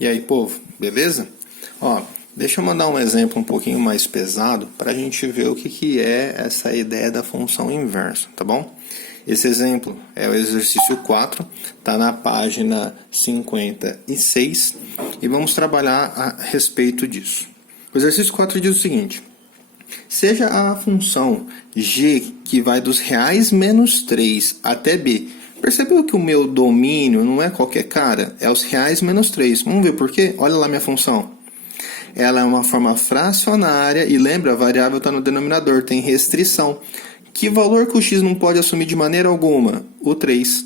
E aí, povo, beleza? Ó, deixa eu mandar um exemplo um pouquinho mais pesado para a gente ver o que é essa ideia da função inversa, tá bom? Esse exemplo é o exercício 4, tá na página 56 e vamos trabalhar a respeito disso. O exercício 4 diz o seguinte: seja a função g que vai dos reais menos 3 até b. Percebeu que o meu domínio não é qualquer cara? É os reais menos 3. Vamos ver por quê? Olha lá minha função. Ela é uma forma fracionária e lembra, a variável está no denominador, tem restrição. Que valor que o x não pode assumir de maneira alguma? O 3.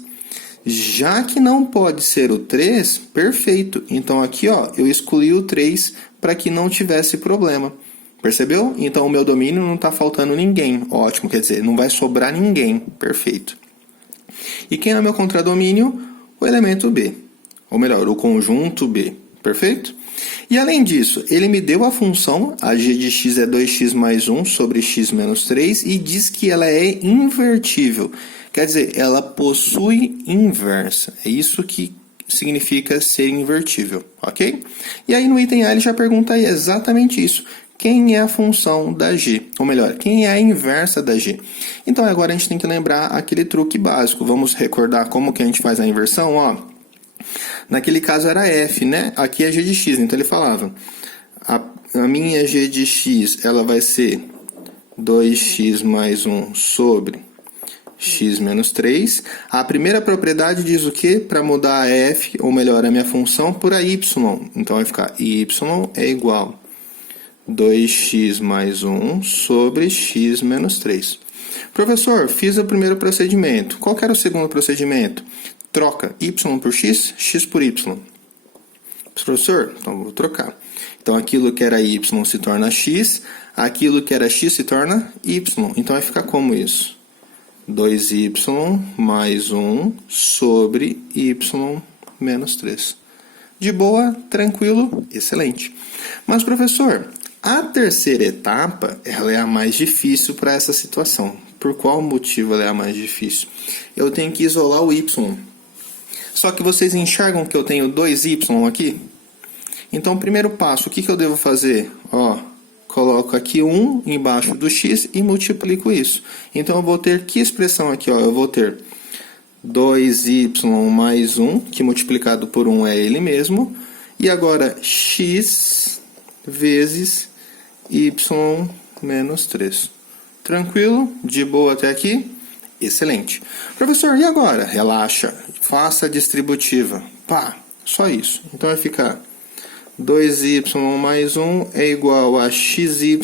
Já que não pode ser o 3, perfeito. Então aqui ó, eu excluí o 3 para que não tivesse problema. Percebeu? Então o meu domínio não está faltando ninguém. Ótimo, quer dizer, não vai sobrar ninguém. Perfeito. E quem é o meu contradomínio? O elemento B. Ou melhor, o conjunto B. Perfeito? E além disso, ele me deu a função, a g de x é 2x mais 1 sobre x menos 3, e diz que ela é invertível. Quer dizer, ela possui inversa. É isso que significa ser invertível, ok? E aí no item A ele já pergunta aí exatamente isso. Quem é a função da g? Ou melhor, quem é a inversa da g? Então agora a gente tem que lembrar aquele truque básico. Vamos recordar como que a gente faz a inversão, ó. Naquele caso era f, né? Aqui é g de x, então ele falava: a minha g de x ela vai ser 2x mais 1 sobre x menos 3. A primeira propriedade diz o quê? Para mudar a f, ou melhor, a minha função, por a y. Então vai ficar y é igual 2x mais 1 sobre x menos 3. Professor, fiz o primeiro procedimento. Qual que era o segundo procedimento? Troca y por x, x por y. Professor, então vou trocar. Então aquilo que era y se torna x, aquilo que era x se torna y. Então vai ficar como isso? 2y mais 1 sobre y menos 3. De boa, tranquilo, excelente. Mas professor, a terceira etapa ela é a mais difícil para essa situação. Por qual motivo ela é a mais difícil? Eu tenho que isolar o y. Só que vocês enxergam que eu tenho 2y aqui? Então, primeiro passo, o que eu devo fazer? Ó, coloco aqui 1 embaixo do x e multiplico isso. Então, eu vou ter que expressão aqui? Ó, eu vou ter 2y mais 1, que multiplicado por 1 é ele mesmo. E agora, x vezes y menos 3. Tranquilo? De boa até aqui? Excelente. Professor, e agora? Relaxa. Faça a distributiva. Pá, só isso. Então vai ficar 2y mais 1 é igual a xy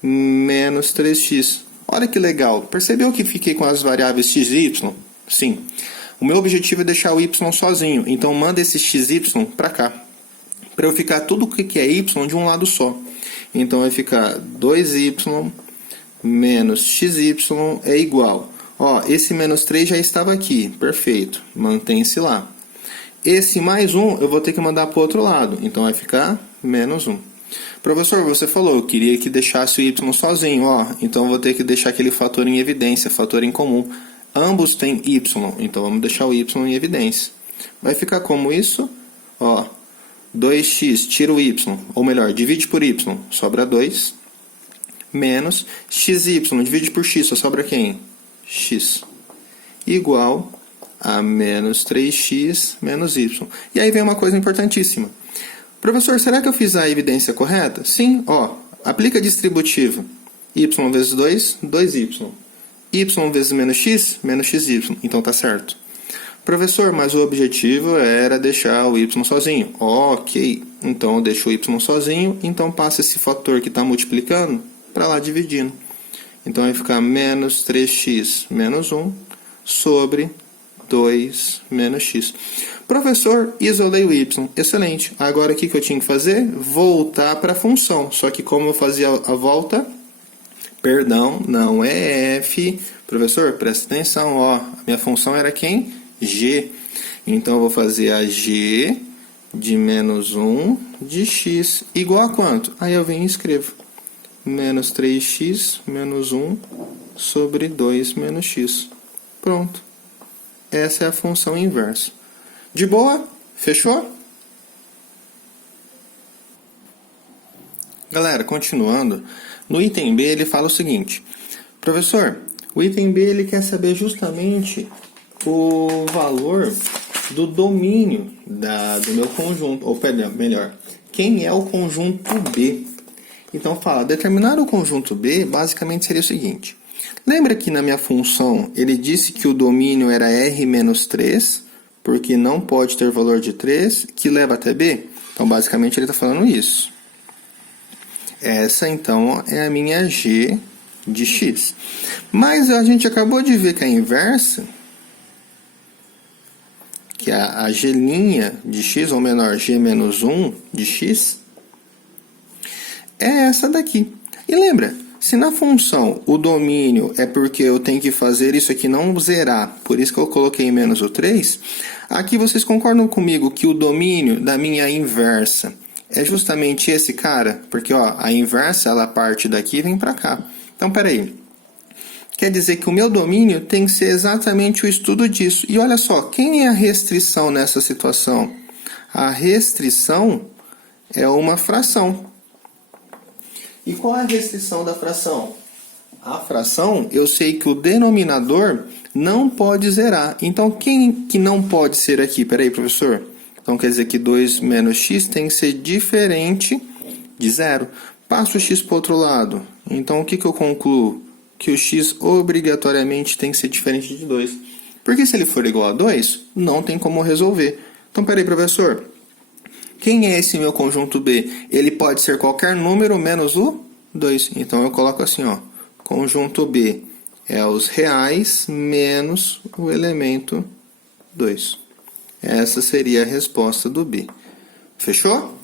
menos 3x. Olha que legal. Percebeu que fiquei com as variáveis x e y? Sim. O meu objetivo é deixar o y sozinho. Então manda esse xy para cá. Para eu ficar tudo o que é y de um lado só. Então vai ficar 2y menos xy é igual. Ó, esse menos 3 já estava aqui. Perfeito. Mantém-se lá. Esse mais 1 eu vou ter que mandar para o outro lado. Então vai ficar menos 1. Professor, você falou, eu queria que deixasse o y sozinho. Ó, então eu vou ter que deixar aquele fator em evidência, fator em comum. Ambos têm y, então vamos deixar o y em evidência. Vai ficar como isso? Ó, 2x, tira o y, ou melhor, divide por y, sobra 2, menos xy, divide por x, só sobra quem? X, igual a menos 3x menos y. E aí vem uma coisa importantíssima. Professor, será que eu fiz a evidência correta? Sim, ó, aplica a distributiva. Y vezes 2, 2y. Y vezes menos xy. Então tá certo. Professor, mas o objetivo era deixar o y sozinho. Ok, então eu deixo o y sozinho, então passa esse fator que está multiplicando para lá dividindo. Então vai ficar menos 3x menos 1 sobre 2 menos x. Professor, isolei o y. Excelente. Agora o que eu tinha que fazer? Voltar para a função. Só que como eu fazia a volta... Perdão, não é f. Professor, presta atenção. Ó, a minha função era quem? G. Então eu vou fazer a g de menos 1 de x igual a quanto? Aí eu venho e escrevo. Menos 3x menos 1 sobre 2 menos x. Pronto. Essa é a função inversa. De boa? Fechou? Galera, continuando, no item B ele fala o seguinte: professor, o item B ele quer saber justamente o valor do domínio do meu conjunto, ou perdão, melhor, quem é o conjunto B. Então fala, determinar o conjunto B basicamente seria o seguinte: lembra que na minha função ele disse que o domínio era R menos 3, porque não pode ter valor de 3, que leva até B? Então basicamente ele está falando isso. Essa, então, é a minha G de x. Mas a gente acabou de ver que a inversa, que é a G' de x, ou menor, G menos 1 de x, é essa daqui. E lembra, se na função o domínio é porque eu tenho que fazer isso aqui não zerar, por isso que eu coloquei menos o 3, aqui vocês concordam comigo que o domínio da minha inversa é justamente esse cara? Porque ó, a inversa ela parte daqui e vem para cá. Então, peraí. Quer dizer que o meu domínio tem que ser exatamente o estudo disso. E olha só, quem é a restrição nessa situação? A restrição é uma fração. E qual é a restrição da fração? A fração, eu sei que o denominador não pode zerar. Então, quem que não pode ser aqui? Peraí, professor. Então, quer dizer que 2 menos x tem que ser diferente de zero. Passo o x para o outro lado. Então, o que eu concluo? Que o x obrigatoriamente tem que ser diferente de 2. Porque se ele for igual a 2, não tem como resolver. Então, peraí, professor. Quem é esse meu conjunto B? Ele pode ser qualquer número menos o 2. Então, eu coloco assim, ó. Conjunto B é os reais menos o elemento 2. Essa seria a resposta do B. Fechou?